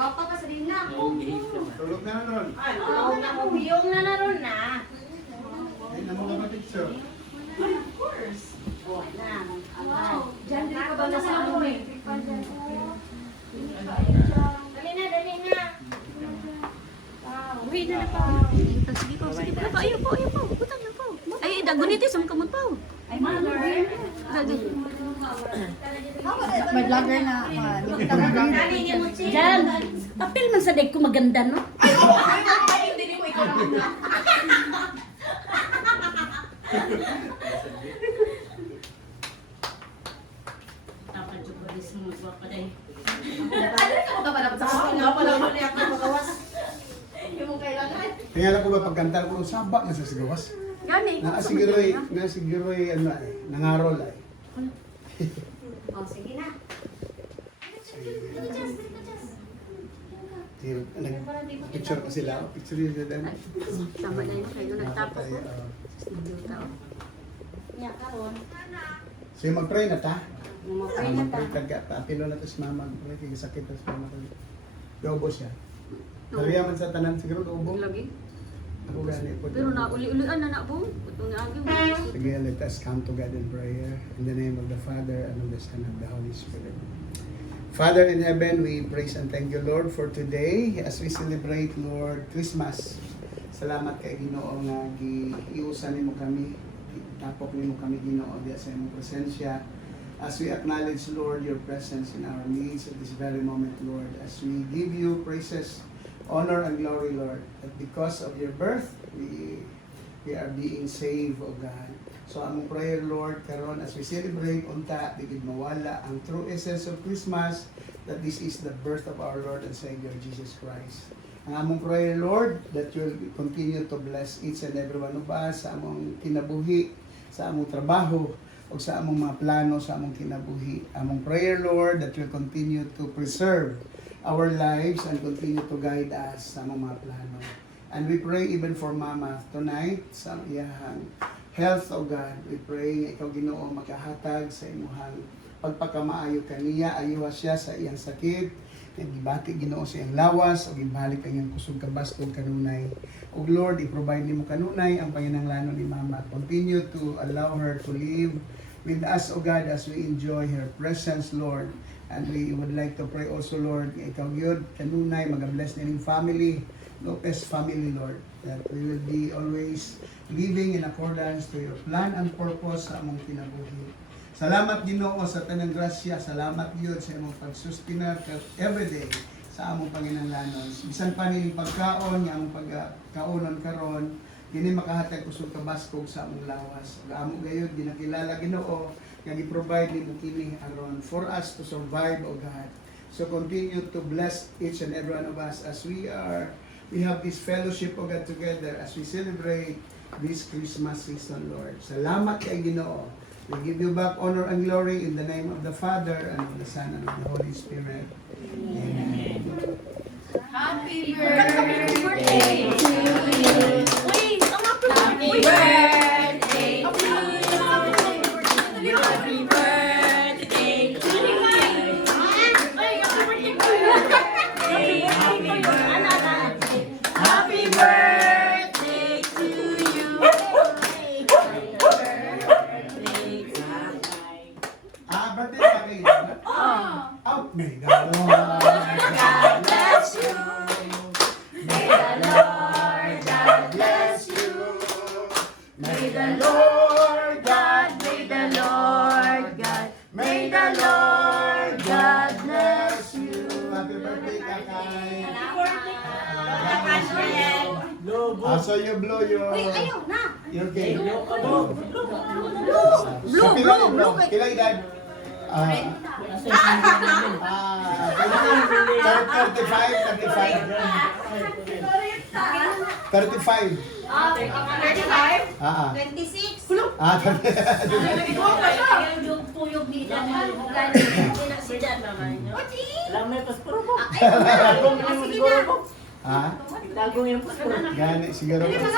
Gwapa ka sa din na. Tulog na ron. Oo na, umiyong na na ron na. Ay, na mga picture. Of course. Oo na. Wow. Diyan din ka ba na sa ano eh? Dali na, dali na. Uy, na pa. Sige po, sige po. Ayaw po, ayaw po. Butang na po. Ay, dagunitis, ang kamot po. Ay, mano rin. May vlogger na Dali niya mo siya. Diyan. Papel man sa deg ko maganda, no? hindi mo ikaw na. Dapat juga di semua buat pada. Ano ka ba dapat sa akin? Nga pala mo na ako magawas. Yung kailangan. Tingala ko ba pagkanta ko, sabak na sa sigawas. Gani. Nga siguro'y, ano eh, nangarol eh. Oh, sige na. Picture ko sila. Picture yun din. Tama na yun, kayo nagtapos ko. Nya karon. So yung mag-pray na ta. Mapay na ta. Mag-pray ka. Apilo na ta si mama. Mag-pray kaya sakit ta si mama. Dobo siya. Kaya man sa tanan siguro dobo. Lagi. Ako gani po. Pero na uli-ulian na na po. Itong agi mo. Sige, let us come to God in prayer. In the name of the Father, and of the Son, and of the Holy Spirit. Father in heaven, we praise and thank you, Lord, for today as we celebrate, Lord, Christmas. Salamat kay Ginoo nga giiusan nimo kami, tapok nimo kami Ginoo diya sa imong presensya. As we acknowledge, Lord, your presence in our midst at this very moment, Lord, as we give you praises, honor, and glory, Lord, that because of your birth, we are being saved, O God. So among prayer, Lord, karon as we celebrate unta digid mawala ang true essence of Christmas, that this is the birth of our Lord and Savior Jesus Christ. Ang among prayer, Lord, that you will continue to bless each and every one of us sa among kinabuhi, sa among trabaho, o sa among mga plano sa among kinabuhi. Among prayer, Lord, that you will continue to preserve our lives and continue to guide us sa among mga plano. And we pray even for Mama tonight sa iyahang health, O God. We pray nga ikaw Ginoo makahatag sa imuhang pagpakamaayo kaniya, ayuha siya sa iyang sakit, gibati Ginoo sa iyang lawas, o gibalik ang iyang kusog kabastog kanunay. O Lord, i-provide nimo kanunay ang panginahanglanon ni Mama. Continue to allow her to live with us, O God, as we enjoy her presence, Lord. And we would like to pray also, Lord, ikaw yun, kanunay, mag-bless nining family, Lopez family, Lord, that we will be always living in accordance to your plan and purpose sa among kinabuhi. Salamat Ginoo sa tanang grasya, salamat Dios sa imong pagsustina everyday sa among panginahanglanon. Bisan pa nining pagkaon nga among pagkaonon karon, dili makahatag kusog kabaskog sa among lawas. Amo gayud ginakilala Ginoo nga gi-provide nimo kini aron for us to survive, O God. So continue to bless each and every one of us as we have this fellowship, O God, together as we celebrate this Christmas season, Lord. Salamat kay Ginoo. We give you back honor and glory in the name of the Father, and of the Son, and of the Holy Spirit. Amen. Happy birthday to you. Uy, ang apple. Happy birthday to you. Happy birthday to you. Ay, happy birthday ko. Happy birthday to you. Birthday pa kayo? Oh, may God. God bless you. May the Lord God bless you. May the Lord God, may the Lord God, may the Lord God bless you. Happy birthday, Kakay. So you blow your... Uy, ayaw na. Your cake. Blue. Kila edad? 35. 35? 26? Yung puyog ni Dan. Oti! Lamay pas puro po. Ay, sige na. Ah? Gani, siguro. Picture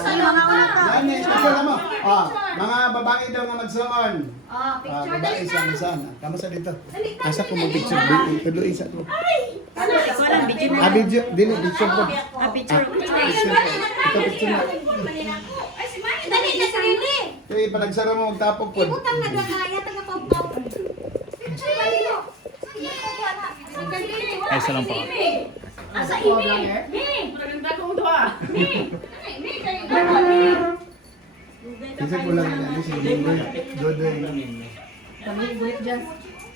sa mga Gani, picture na mo. Mga babae daw nga magsuon. Picture Babae dali sa na. saan? Kamusta dito? Asa ko mo picture? Tulo isa ko. Ikaw lang, video mo. Video, dili, picture ko. Picture. Ito picture na. Dali na sarili. Kaya panagsara mo, magtapog po. Ibutang na doon na yan, taga-pawpaw. Picture ba nilo? Ay, isa lang po. Asa imi? Kasi ko lang yan, si Dodoy. Dodoy.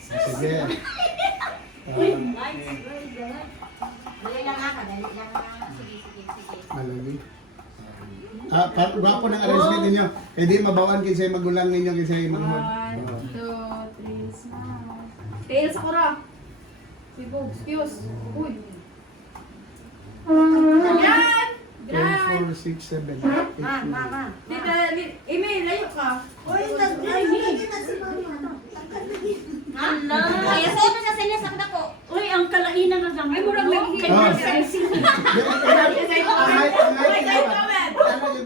Sige. Dali lang ha, dali lang ha. Sige, sige, sige. Malagi. Gwapo ng arrangement ninyo. Eh di mabawan kinsa magulang ninyo kinsa manghod. 1, 2, 3, smile. Tail sa kura. Sibog, excuse. Uy. Yan! 10, 4, 6, 7, 8, 9. Mama. Tita, Amy, layo ka. Hala. Ay, sa ito sa sinya sa ko. Uy, ang kalainan na lang. Ay, murag Ang height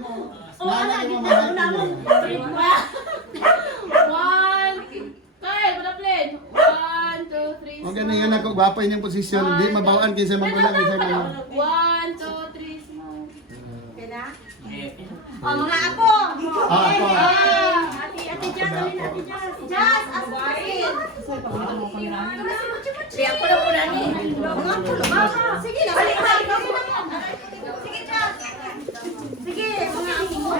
mo. Kyle, wala plane. 1, 2, 3, O ganun yan ako, gwapo inyong posisyon. Di mabawaan kinsa magulang kinsa manghod. 1, 2, 3, smile. Kaya? Oh, mga apo. Ako. Ate Jazz, alin Ate Jazz? Jazz, asa ka rin? Siya ko na muna ni. Mga apo, sige na. Balik na. Sige, Jazz. Sige, mga apo.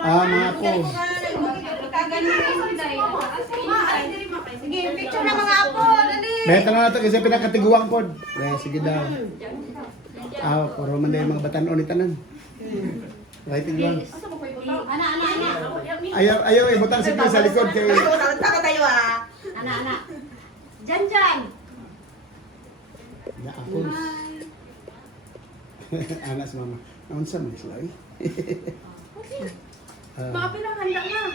Mga po. Sige, picture na mga apo. Dali. Beta na nato kasi pinakatiguang pod. Sige daw. Puro man dahil mga batanon ni tanan. Right, tiguang. Ana. Ayaw, ibutang si sa likod kay... Taka tayo ah. Ana. Jan. Naapos. Anas mama. Naon sa man sila eh. Mga pinakahanda na.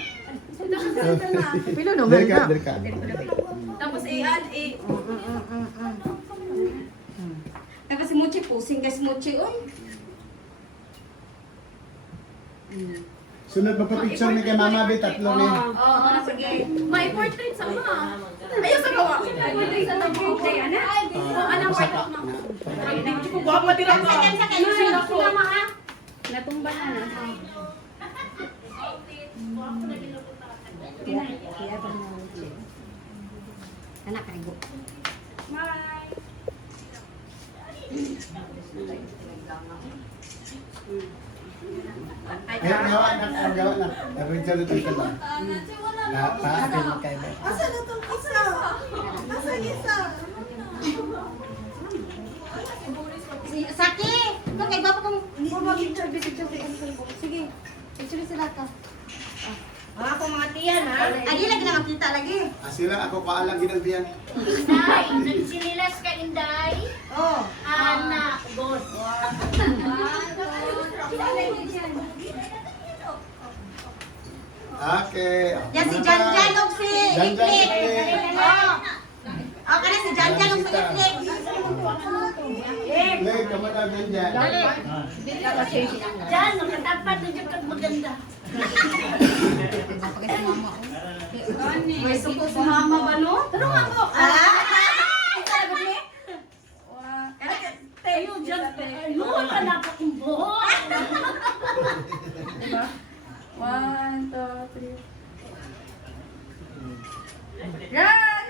Pilo no, Derka. Tapos Kasi Mochi pusing kasi Mochi oy. Sunod magpa-picture ni kay mama be tatlo ni. Sige. may portrait sa ma. Ayaw sa gawa. Portrait sa birthday, ana. Anong Pasaka white na. Guwapa din ako. Sa kayo sila ha. Natumba na na. Anak kayo. Gawa na. Picture dito ka ba? Paapil kay ba? Saki! Ito kay bapa kong picture. Sige. Picture sila to. Mga ako mga tiyan ha. Adi lagi na makita lagi. Sila ako kaalang ginagdiyan. Inday, nagsinilas ka, Inday. Oh. Anak, God. Okay. Yan si Janjan og si Janjan, Iklik. Iklik. Oh. Oh, kana si Janjan og si Iklik. Lay, kamala ganyan. Diyan, nakatapat na dyan kag maganda. May suko si mama ba no? Pero nga mo. Tayo dyan, Lord, anak akong buhok. 1, 2, 3. Yan!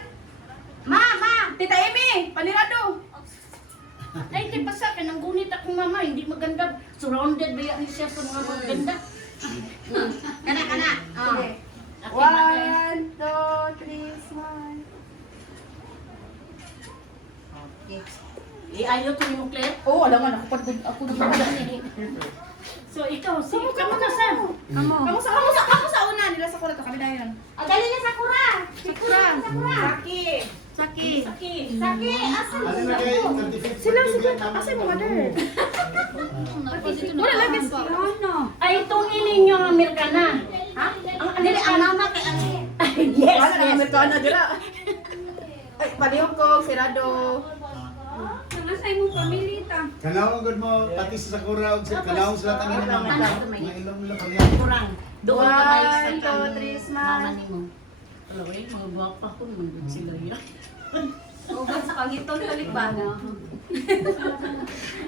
Mama. Tita Amy, panirado. Ay, di pa sa akin, ang gunit akong mama, hindi maganda. Surrounded ba yan siya sa mga maganda? Kana. Oh. 1, 2, 3, smile. Ayaw ko yung Claire. Oh, alam nga, nakapagod ako ng So, ikaw, sige, kamu na saan? Kamu sa una, nila sa kurat, kami na yan. Dali na Sakura. Sakura. Saki. Saki, asa Ano na kay 35? Sila, kasi mo, mother. Wala lang, guys. Ay, itong ininyo ang Amerikana. Ha? Dili ang mama kay Ate. Yes, Wala lang, Amerikana, dira. Ay, palihog ko, sirado. na imong pamilita. Kanawang good mo, pati sa Sakura, kanawang sila tanan ng mga ilong nila pagyan. Kurang. Doon ka may sa 1, 2, 3, smile. mama ni mo. Alam mo yun, mga buwak pa ko, nandun sila yan. Uban sa pangitong talibana.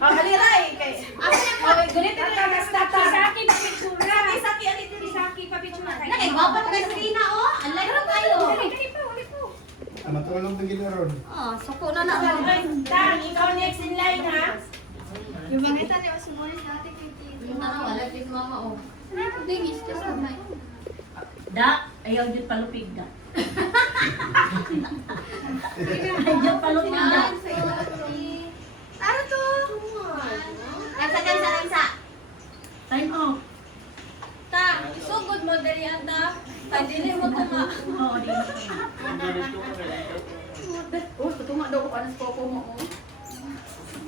Oh, aliray kay. Oh, ganito na lang stata. Saki na picture. Saki alito ni Saki papicture na. Nakay gwapo mo kay Serena oh. Alay ko kayo. Matulog ng giliron. Oh, suko na na. Tang, ikaw next in line ha. Yung bangita ni Osmoris natin kay Tito. Yung wala din mama oh. Dingis ka sa may. Da, ayaw din palupig da. Ayaw palupig da. Ano to? Kansa. Time off. Ta, sugod mo dali anda. Tadili mo to nga. Oo, di na. Oh, tutunga daw ko anas ko mo.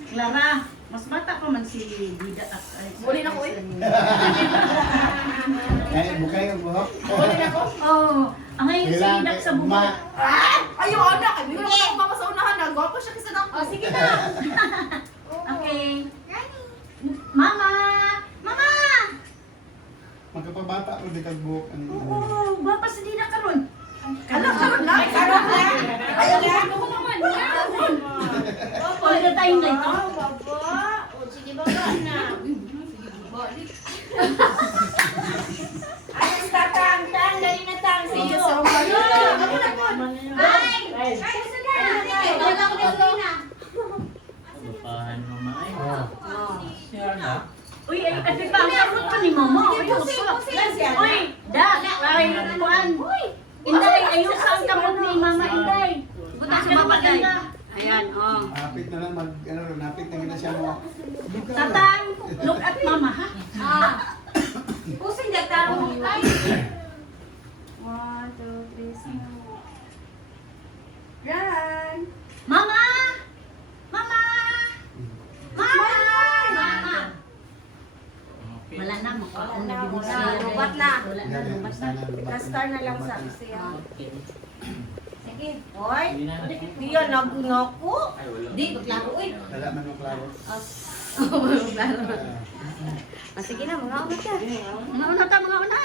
Clara, mas bata pa man si Dida at Muli na ko eh. Ay, bukay ang buhok. Oo. Ang ngayon si Dida sa buhok. Ayaw anak, ay mo na mama sa unahan na. Gwapo siya kasi na. Oh, sige na. Okay. Mama! Mama! Magkapabata ko di kagbuhok ang Oo, bapa si Dida karon. Anak karon na, karon na. Ayaw na. Ako naman. All the time na ito. Baba. O sige baba na. Ay, tatang, tang, dali na tang. Sige, so Ay! Sige, wala ko din Serena. Bapahan mo maay. Oh. Sure na? Uy, ay, kasi pa, ang karot pa ni Mama. Uy, uy, da, ay, kuan. Inday, ayun sa ang kamot ni Mama Inday. Buta sa Mama Day. Ayan, oh. Napit na lang napit na gina siya mo. Tatang, look at Mama, ha? Ah. Pusing dagtaro mo tayo. 1, 2, 3, smile. Run. Mama! Mama! Mama! Mama. Wala na, makaon na din Wala, lubat na. Wala na, lubat na. Na-star na lang sa siya. Okay. Sige. Hoy. Hindi na. Di yan nagunako. Ay, wala. Di, baklaro eh. Wala man mo klaro. Baklaro. Ah, sige na, mga umat ka. Mga una ta, mga una.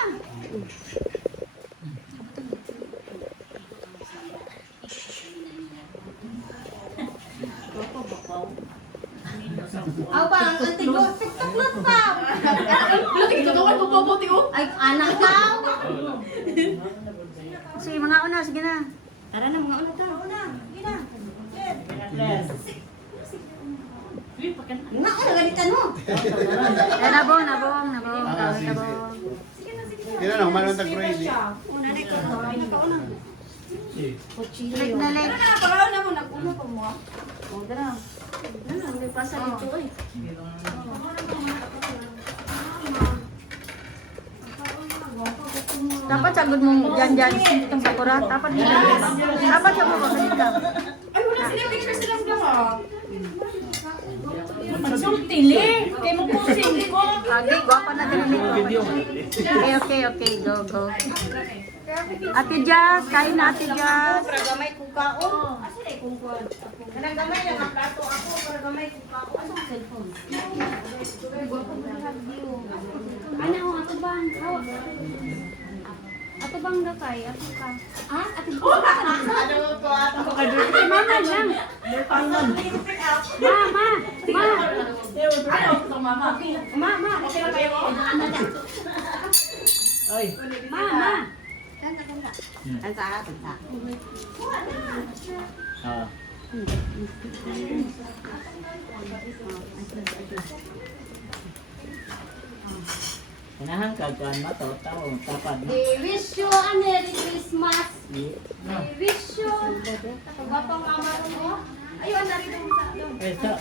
Aw ba, ang antigo, tiktok pa. Itutukan ko po buti oh. Ay, anak ka. Sige, mga una, sige na. Tara na, mga umat ka. Una, sige na. Nga, ano ganitan mo? Nabong. Ah, sige. Kailan na, umalang tag crazy. Una na ikaw. Una ka, una. Like na like. Napakaw na mo, nag-uno pa mo. O, tara. Ano, may pasa dito eh. Dapat sagod mo dyan. Itong sakura. Dapat sagod mo dyan. Ay, wala sila picture silang dalawa. Magsultili. Kaya mo pusing ko. Okay, gwapa na din dito. Okay, go. Ate Jazz, kain na Ate Jazz. Para gamay kukaon. Asa na ikong kuwan? Kanang gamay lang ang plato ako para gamay kukaon. Asa ang cellphone? Ano, ato bang? Ato bang dakay? Ato ka? Ah, ato ba? Ano to ato? Mama lang. Mama. Okay lang kayo? Ay. Mama. Ang sa atin sa. Ah. Kanahan kagkan mato tao tapad na. We wish you a Merry Christmas. No. We wish you. Kapag mama mo. Ayun, narito mo sa doon. Eh sa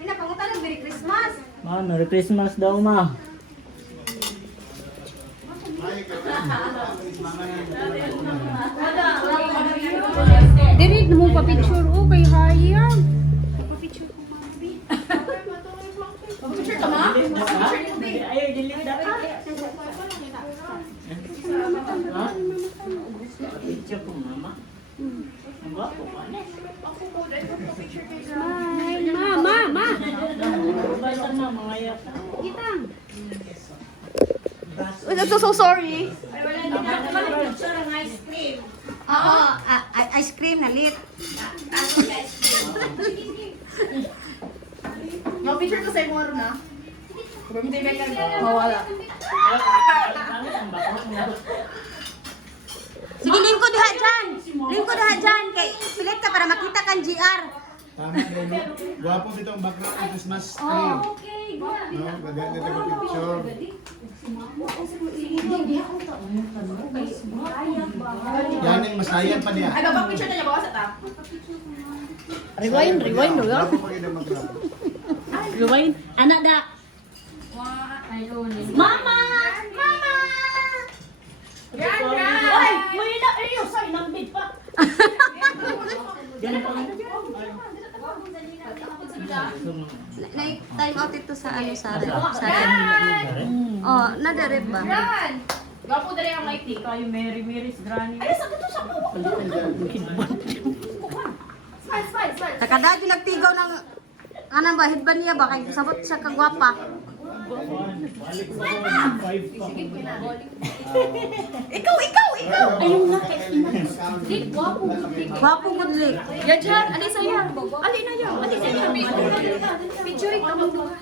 Inapangutan ng Merry Christmas. Ma, Merry Christmas daw ma. Dili mo pa picture o kay hayang. Pa-picture ko mami. Picture ka ma? Ay, delete da. Ha? Picture ko mama. Ang gwapo ka na. I'm so sorry. Oo, ice cream na lit. Yung picture ko sa inyo na. Mawala. Sige, lingkod diha dyan. Lingkod diha dyan. Kay, pilit ka para makita kang GR. Tama din, no? Gwapo dito ang background ng Christmas tree. No? Maganda tayo picture. Yan yung masayang pa niya. Ay, babang picture na niya bawa sa top. Rewind. Gwapo pa kita mag-gwapo. Rewind. Anak da. Mama! Mama! Ay! May na! Ayaw! Sa inambit pa! Na-time out ito sa ano sa atin. Oh, nadarip ba? Gwapo dali ang light eh. Kayo Mary Granny. Ay, sa dito siya po. Smile. Takadadyo nagtigaw ng anong ba, hidban niya ba? Kay sabot siya kagwapa. Ikaw! Ayun nga kay ina. Gwapo gudlik. Yan dyan! Ali sa'yo! Ali na yan! Ali sa'yo! Picture ikaw mo.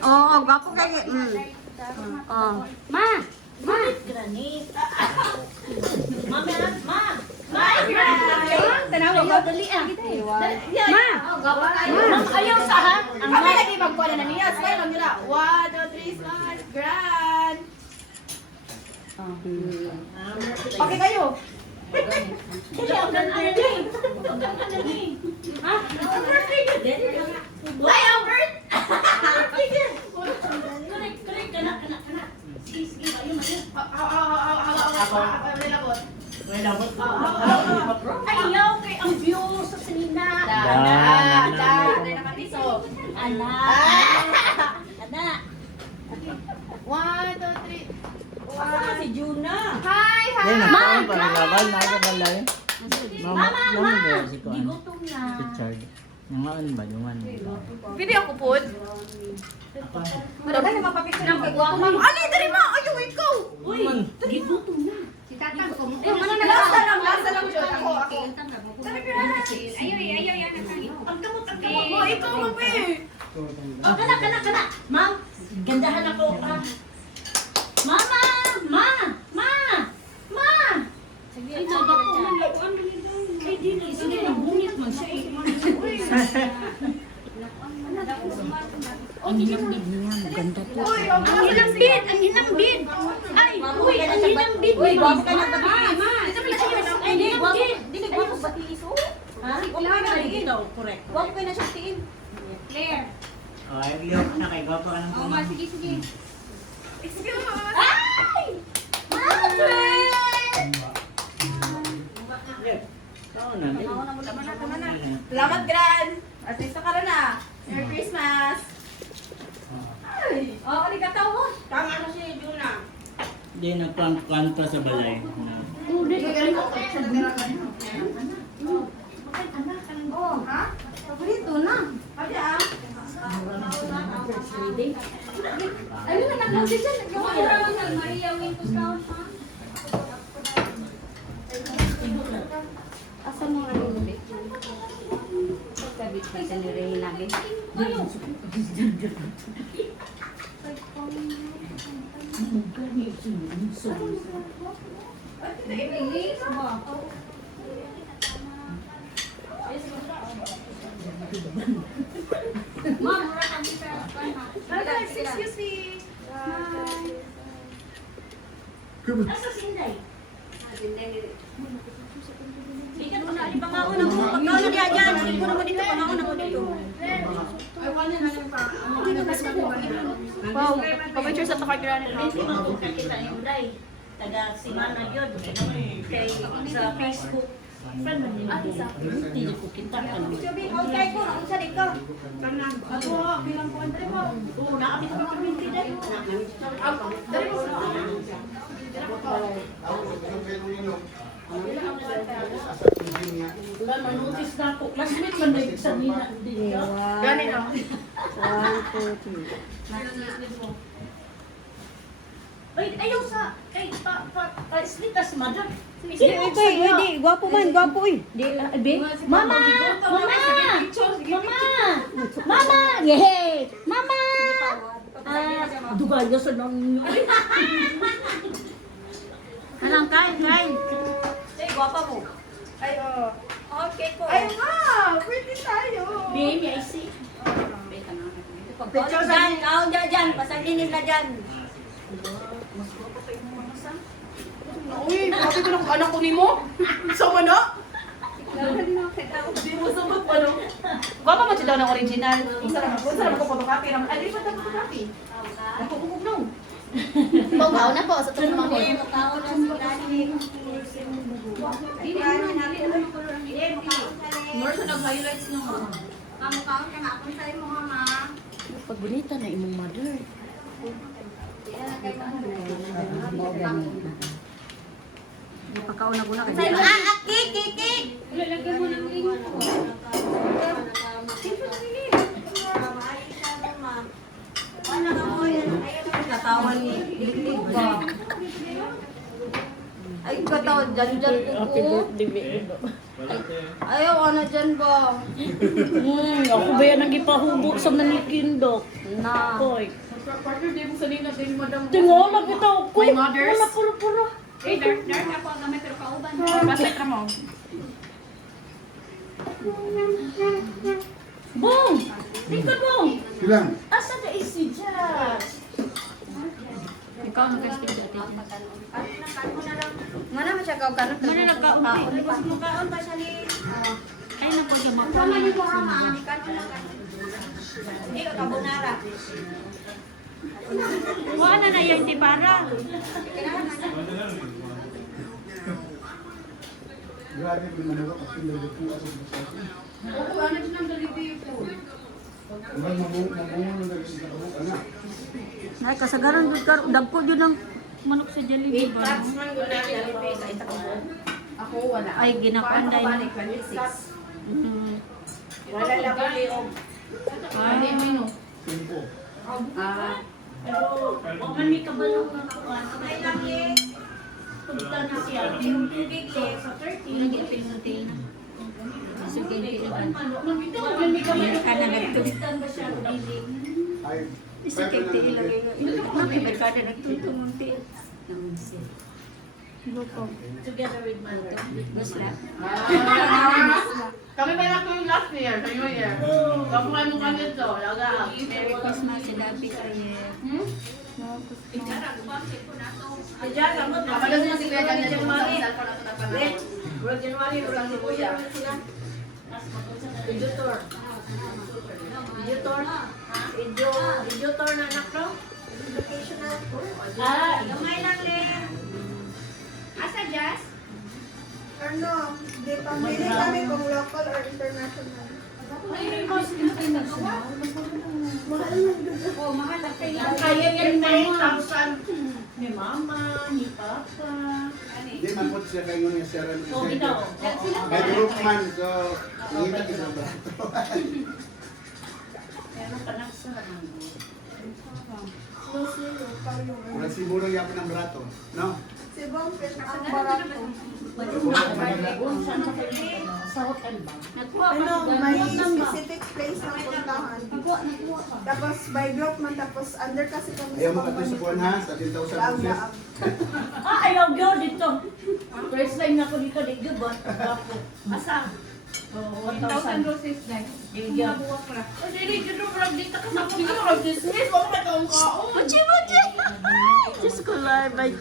Oo, gwapo kay... Oh. Ma! Granny. Ma! Tanawa ko. Dali ah. Ma! Ma'am, ayaw sa ha? Ang Kami lagi magkuha na niya. Smile lang nila. 1, 2, 3, smile. Grand! Okay kayo. Kaya ang birthday. Ha? Ang birthday. Ay, Albert! Correct. Kana. Sige. Ayun. Ayaw kay ang view sa sinina. Dahil nakatiso. Anak. 1, 2, 3. Asa si Juna? Hi! Yan, nagkaon pa ng laban, nakabalay. Mama. Gigutom na. Si Chard. Yung maan ba? Yung ano? Video ko po. Wala ka na mapapicture ng kagwapa. Ali, dali mo! Ayaw, ikaw! Uy, gigutom na. Si tatang ko. Lasa lang dyan. Ako. Ang kamot Oh, ikaw mo, be! Oh, kana. Ma'am, gandahan ako. Mama! Ay, Ay, dili. Sige, nabungit man siya eh. Ang hinambid niya, maganda to. Ang hinambid! Ay, uy, ang hinambid! Uy, gwapo ka na ba? Ay, hinambid! Dili, gwapo ba tiiso? Ha? Wala ka na dito, correct. Gwapo kayo na siya tiin. Oh, ay, liyaw ka na kay gwapo ka ng kumang. Sige. Excuse me! Ay! Mother! Oo na, di. Salamat, Gran! Artista ka rin ah! Merry Christmas! Ay! Oh, arigato mo. Tama na si Juna. Di, nagpang-kwan pa sa balay. Oh, ha? Paborito na. Sabi ah! Ayun na nag-close dyan. Yung Maria Wintos Count, ha? Asa mo nga yung ulit? Pagkabit pa sa nirahin namin. Excuse me! Asa sinday? Bigat mo na, di ba nga Pagkauna mo, pagkauna diya dyan. Pagkauna mo dito, pagkauna mo dito. Wow! Pa-picture sa Takar Gran. Hindi mo kita yung day. Taga Simana yun. Kay sa Facebook. Friend man din ako. Hindi ko kita ano. Sabi, okay ko, ang sa dito. Ako, bilang ko andre mo. Oo, naabit ko ng community dahil. Dari mo. Wala man notice na ako. Last week man may exam nina din. Gani no. 1, 2, 3. Ay, ayaw sa kay slitas mother. Hindi, gwapo man, gwapo eh. Mama! Mama! Mama! Yehey! Mama! Dugay sa nang. Anong kain, kain? Ay, gwapa mo. Ay, okay ko. Ay, pwede tayo. Baby, I see. Picture dyan, dyan. Pasagin nila dyan. Uy, sabi ko ng anak ko ni mo. Sama na? Di mo sabot pa no. Gwapa mo siya daw ng original. Isa lang ko photocopy. Ay, di ba daw photocopy? Nakukukog nung. Baw na po sa tulong mga Hindi, mukhaon na sila. More sa nag-highlights ng mga. Mukhaon ka nga. Ako sa'yo mo, mama. Paggunita na imong mother. Pagkauna-guna ka. Sa'yo, kiki. Lalagyan mo ng ring. Katawan ni Liklik ba? Ay, katawan dyan ko. Ayaw, ano dyan ba? Ako ba yan nagipahubog sa nanikindok? Na. Koy. Partner, di mo sanina din madam. Tingola kita ko. My mothers. Wala puro-puro. Eh, dark ako ang gamit pero kauban. Basit ra mo. Bong! Tingkod bong! Ilan? Asa ka isi dyan? Ikaw nag-testing dati. Mana mo siya kaukanon? Mana nagkaon? Mukaon pa siya ni... Ay na po siya Sama ni mo, mama. Ni kanon lang. Hindi ka kabunara. Wala na yan di para. Grabe kung manawag at pinagluto ako sa basta. Oo, ano din ang daliti po. Ibang mamungo na nagsigaw ako, anak. Nay, kasagaran doon ka. Dagko yun ng Manok sa Jollibee ba? man guna ni sa isa ko. Ako wala. Ay, ginapanday na. Wala lang ko liog. Hindi mo no. Simpo. Pero, man may kabalong na kuwan. Ay lang eh. Punta na siya. Yung tubig eh. Sa 30, lagi pinunti na. Sige, kailangan. Yan ka na nagtugitan ba siya? Ay, Isa kay ti ilagay nga. May barkada nagtutungunti. Together with Manto. Basta. Kami ba na yung last year, sa New Year? Kamu kayo mo kanito, laga. Merry Christmas sa Dapi kayo. Diyan, ang mga Kapag mo si Kuya ganyan yung mga January. cellphone na ito na Bro, January, walang si Kuya. Editor. Editor na anak ko. Educational. Gamay lang Len. Asa Jazz? Ano, di pamili kami kung local or international. Mahal na kayo. Kaya yan mama. 8,000. Ni mama, ni papa. Di mapot siya kayo nga siya rin. O, ikaw. May group man, so, ingat isa ba? Pero panaksa. Wala siguro yapon ng brato, no? Si Bongfish ang barato. Sa hotel ba? Ano, may specific place na puntahan. Tapos by group man, tapos under kasi kami Ayaw mo sa kato sa buwan ha, sa 10,000 pesos. Laam-laam. Ayaw gyud dito. First time na ko dito dito ba? Asa? 1,000 roses next. Yung gyud. O, dili, dito vlog dito ka sa mga mag-dismiss. Wala ka taong kaon. Machi! Diyos ko lang. Machi!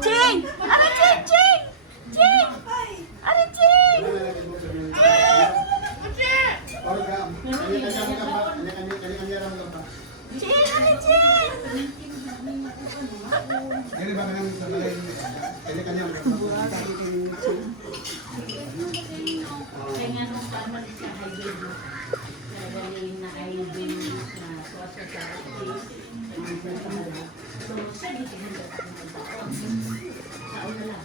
Ching! Ano Ching? Ching! Ching! Ano Ching? Orga, kanya-kanya lang ba? Kanya-kanya lang ba? Chin! Ate Chin! Kaya ba kanang sa balay? Kaya kanya. Kaya nga nung tama sa highway mo. Nagaling na highway na swasa sa office. So, siya dito hindi ako nagbaon. Taon na lang.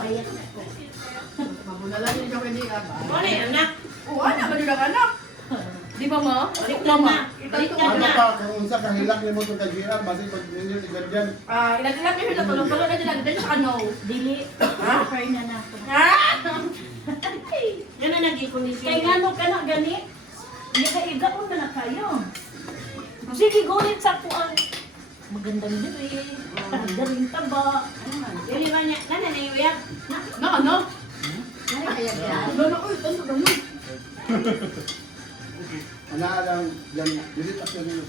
Kaya ko. Mabunalan niyo kay Nika ba? Ano yan, anak? Oo, ano ba yung anak? Di ba mo? Balik ka na. Balik ka Ano na. pa kung unsa kahilak nimo tong kajira basi pag ninyo igadyan. Ilan-ilan niyo na tulong-tulong na dyan. Dito sa ano? Dili. Offer na na ako. Yan na nag-i-condition. Kaya nga nung ka na gani, iga-iga ko na na kayo. Sige, gulit sa kuan. Magandang diri. Galing taba. Yan ba niya? Nana na yung uyak? No, ano? Ana lang yan dilit ako nilo.